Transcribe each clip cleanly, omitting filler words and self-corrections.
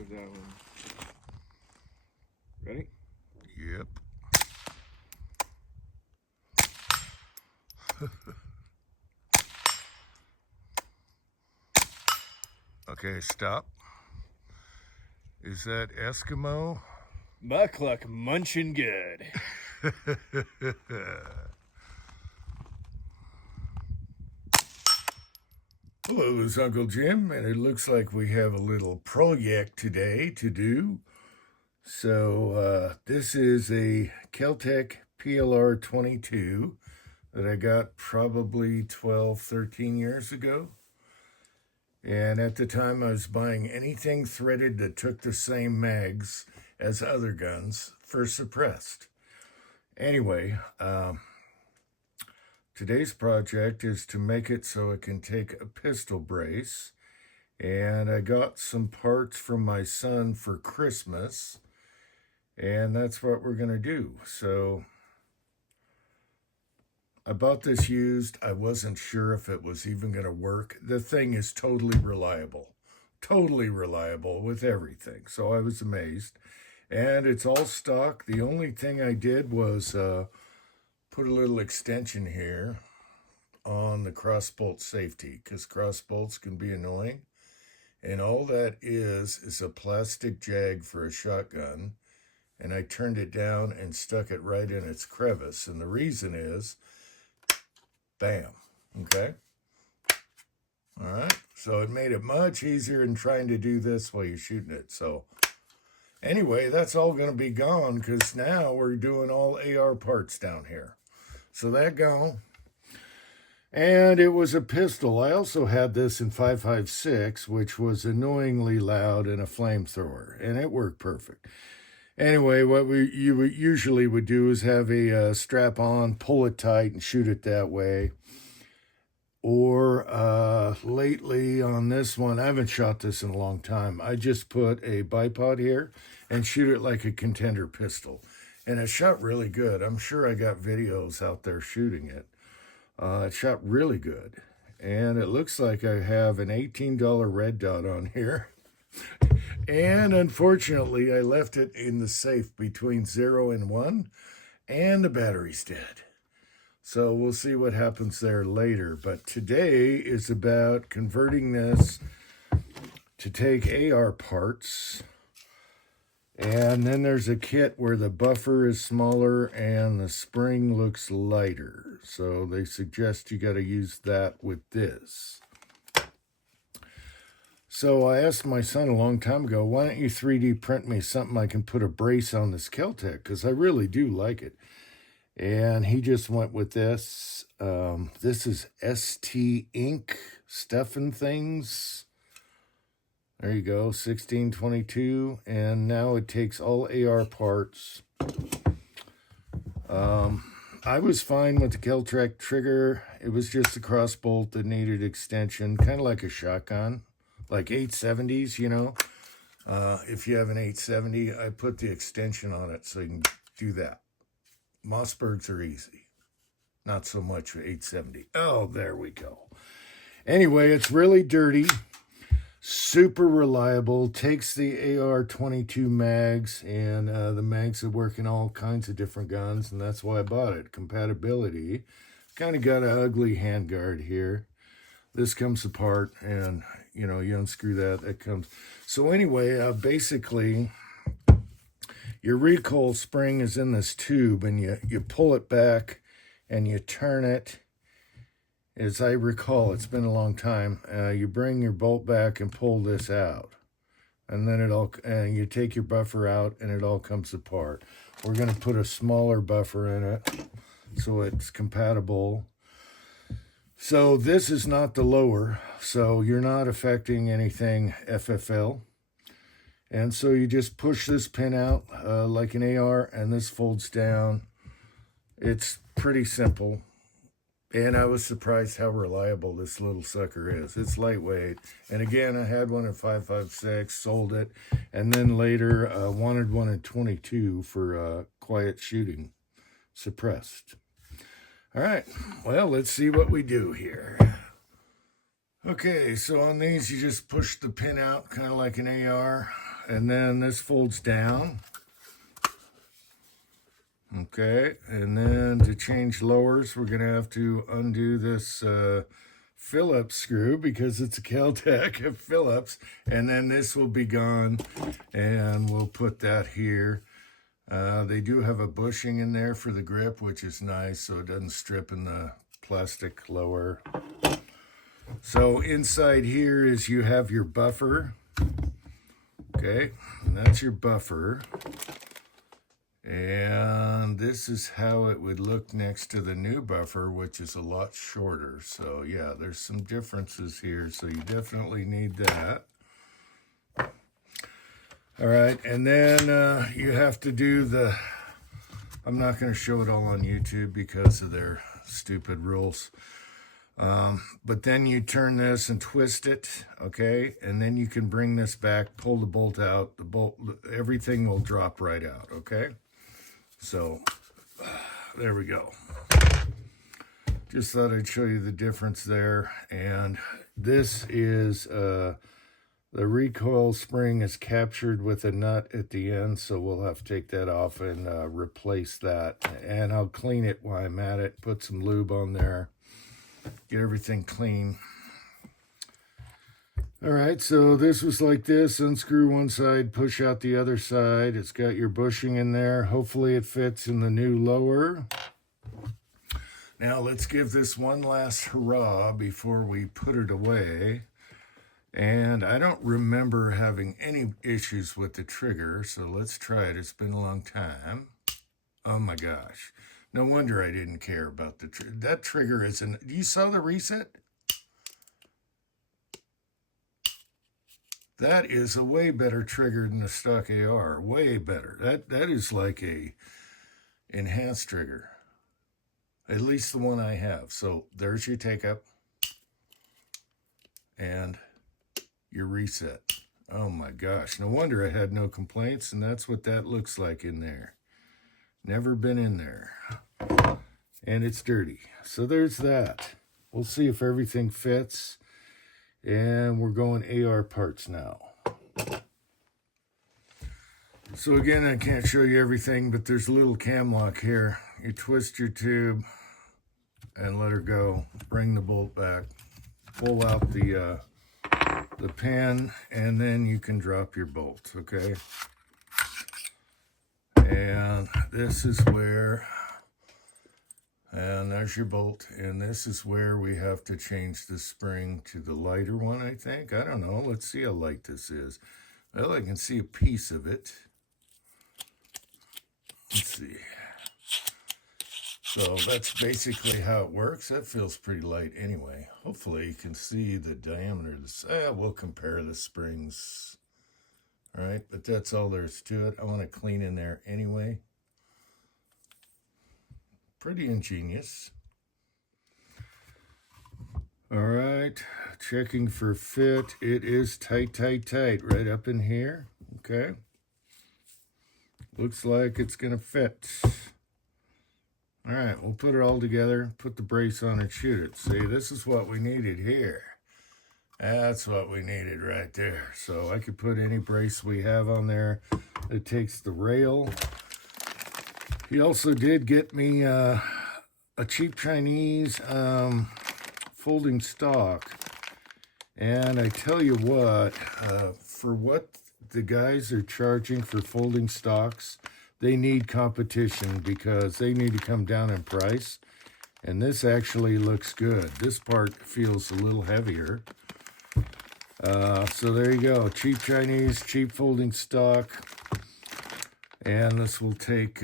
with that one. Ready? Yep. Okay, stop. Is that Eskimo? Muckluck munching good. Hello, this is Uncle Jim, and it looks like we have a little project today to do. So this is a Keltec PLR 22 that I got probably 12, 13 years ago. And at the time I was buying anything threaded that took the same mags as other guns for suppressed. Anyway, today's project is to make it so it can take a pistol brace. And I got some parts from my son for Christmas. And that's what we're going to do. So I bought this used. I wasn't sure if it was even going to work. The thing is totally reliable with everything. So I was amazed. And it's all stock. The only thing I did was put a little extension here on the crossbolt safety, because crossbolts can be annoying. And all that is a plastic jag for a shotgun. And I turned it down and stuck it right in its crevice. And the reason is, bam, okay? All right, so it made it much easier than trying to do this while you're shooting it. So anyway, that's all gonna be gone because now we're doing all AR parts down here. So that gone. And it was a pistol. I also had this in 5.56, which was annoyingly loud and a flamethrower, and it worked perfect. Anyway, what you usually would do is have a strap on, pull it tight, and shoot it that way. Or lately on this one, I haven't shot this in a long time. I just put a bipod here and shoot it like a contender pistol. And it shot really good. I'm sure I got videos out there shooting it. It shot really good. And it looks like I have an $18 red dot on here. And unfortunately, I left it in the safe between 0 and 1, and the battery's dead. So we'll see what happens there later. But today is about converting this to take AR parts. And then there's a kit where the buffer is smaller and the spring looks lighter. So they suggest you got to use that with this. So I asked my son a long time ago, why don't you 3D print me something I can put a brace on this Keltec? Because I really do like it. And he just went with this. This is ST Ink Stuffing Things. There you go, 1622. And now it takes all AR parts. I was fine with the Keltec trigger. It was just a crossbolt that needed extension, kind of like a shotgun. Like 870s, you know. If you have an 870, I put the extension on it so you can do that. Mossbergs are easy. Not so much for 870. Oh, there we go. Anyway, it's really dirty. Super reliable. Takes the AR-22 mags, and the mags that work in all kinds of different guns, and that's why I bought it. Compatibility. Kind of got an ugly handguard here. This comes apart, and you know, you unscrew that comes. So anyway, basically, your recoil spring is in this tube, and you pull it back, and you turn it. As I recall, it's been a long time. You bring your bolt back and pull this out, and then and you take your buffer out, and it all comes apart. We're going to put a smaller buffer in it, so it's compatible. So this is not the lower, so you're not affecting anything FFL. And so you just push this pin out like an AR, and this folds down. It's pretty simple. And I was surprised how reliable this little sucker is. It's lightweight. And again, I had one in 5.56, sold it, and then later wanted one in 22 for quiet shooting, suppressed. All right, well, let's see what we do here. Okay, so on these, you just push the pin out, kind of like an AR, and then this folds down. Okay, and then to change lowers, we're going to have to undo this Phillips screw because it's a Caltech Phillips, and then this will be gone, and we'll put that here. They do have a bushing in there for the grip, which is nice, so it doesn't strip in the plastic lower. So inside here is you have your buffer. Okay, and that's your buffer. And this is how it would look next to the new buffer, which is a lot shorter. So yeah, there's some differences here, so you definitely need that. All right, and then you have to do the, I'm not going to show it all on YouTube because of their stupid rules. But then you turn this and twist it, okay? And then you can bring this back, pull the bolt out, everything will drop right out, okay? So, there we go. Just thought I'd show you the difference there. And this is, the recoil spring is captured with a nut at the end, so we'll have to take that off and replace that. And I'll clean it while I'm at it, put some lube on there, get everything clean. All right, so this was like this. Unscrew one side, push out the other side. It's got your bushing in there. Hopefully it fits in the new lower. Now let's give this one last hurrah before we put it away. And I don't remember having any issues with the trigger, so let's try it. It's been a long time. Oh my gosh. No wonder I didn't care about the trigger. That trigger isn't... You saw the reset? That is a way better trigger than the stock AR. Way better. That is like a enhanced trigger. At least the one I have. So there's your take up. And your reset. Oh my gosh. No wonder I had no complaints. And that's what that looks like in there. Never been in there. And it's dirty. So there's that. We'll see if everything fits. And we're going AR parts now. So again, I can't show you everything, but there's a little cam lock here. You twist your tube and let her go. Bring the bolt back. Pull out the pin, and then you can drop your bolt, okay? And this is where... And there's your bolt, and this is where we have to change the spring to the lighter one, I think. I don't know. Let's see how light this is. Well, I can see a piece of it. Let's see. So that's basically how it works. That feels pretty light anyway. Hopefully you can see the diameter of this. We'll compare the springs. All right, but that's all there is to it. I want to clean in there anyway. Pretty ingenious. All right, checking for fit. It is tight, tight, tight right up in here. Okay. Looks like it's going to fit. All right, we'll put it all together, put the brace on and shoot it. See, this is what we needed here. That's what we needed right there. So I could put any brace we have on there that takes the rail. He also did get me a cheap Chinese folding stock. And I tell you what, for what the guys are charging for folding stocks, they need competition because they need to come down in price. And this actually looks good. This part feels a little heavier. So there you go. Cheap Chinese, cheap folding stock. And this will take,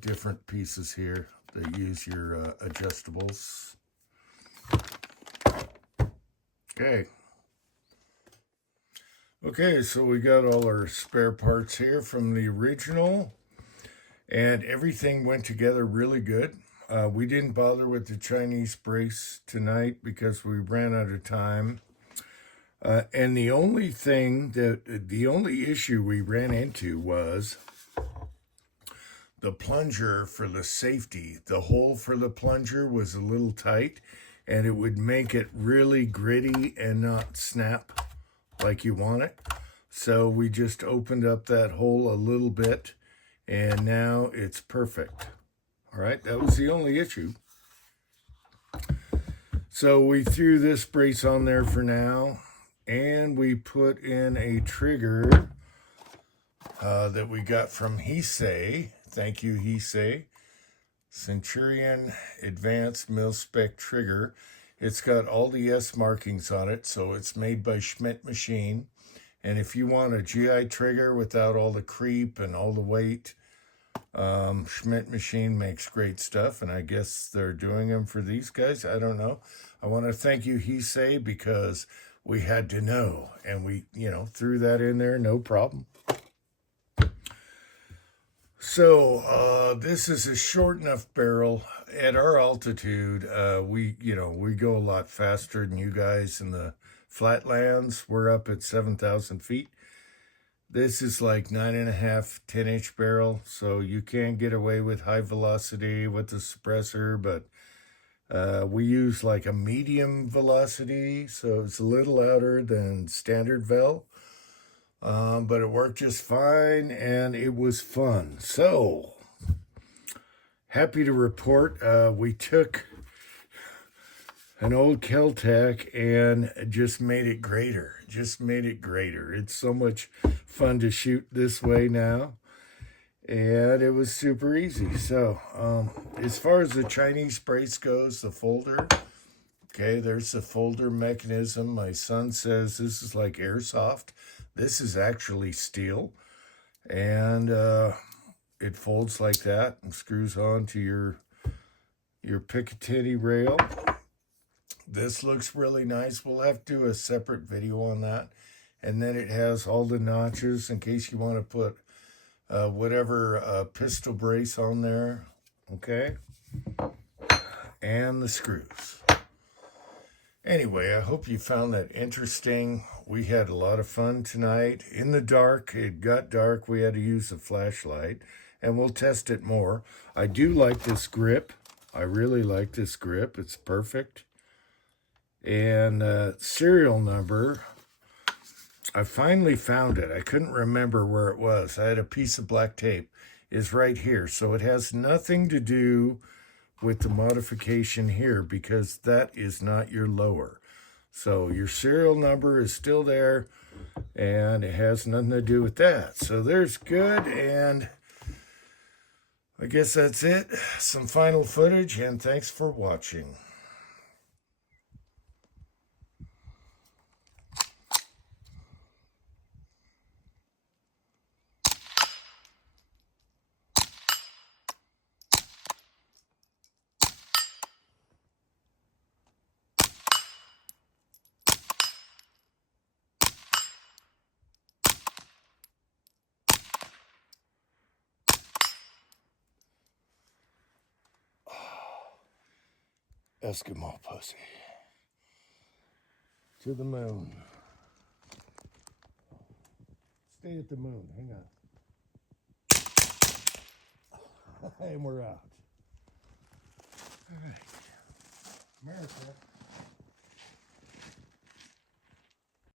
different pieces here that use your adjustables. Okay. Okay, so we got all our spare parts here from the original. And everything went together really good. We didn't bother with the Chinese brace tonight because we ran out of time. And the only issue we ran into was the plunger for the safety. The hole for the plunger was a little tight, and it would make it really gritty and not snap like you want it. So we just opened up that hole a little bit, and now it's perfect. All right, that was the only issue. So we threw this brace on there for now, and we put in a trigger that we got from Heisei. Thank you, Heisei. Centurion Advanced Mil-Spec Trigger. It's got all the S markings on it, so it's made by Schmidt Machine. And if you want a GI trigger without all the creep and all the weight, Schmidt Machine makes great stuff, and I guess they're doing them for these guys. I don't know. I want to thank you, Heisei, because we had to know, and we, threw that in there, no problem. So this is a short enough barrel. At our altitude, we go a lot faster than you guys in the flatlands. We're up at 7,000 feet. This is like 9.5, 10-inch barrel, so you can get away with high velocity with the suppressor, but we use like a medium velocity, so it's a little louder than standard vel. But it worked just fine, and it was fun. So, happy to report we took an old Kel-Tec and just made it greater. It's so much fun to shoot this way now, and it was super easy. So, as far as the Chinese brace goes, the folder, okay, there's the folder mechanism. My son says this is like airsoft. This is actually steel, and it folds like that and screws onto your Picatinny rail. This looks really nice. We'll have to do a separate video on that. And then it has all the notches in case you want to put whatever pistol brace on there, okay? And the screws. Anyway, I hope you found that interesting. We had a lot of fun tonight. In the dark, it got dark. We had to use a flashlight, and we'll test it more. I do like this grip. I really like this grip. It's perfect. And serial number, I finally found it. I couldn't remember where it was. I had a piece of black tape. Is right here. So it has nothing to do with the modification here, because that is not your lower. So your serial number is still there, and it has nothing to do with that. So there's good, and I guess that's it. Some final footage, and thanks for watching. Eskimo pussy. To the moon. Stay at the moon. Hang on. And we're out. All right. America.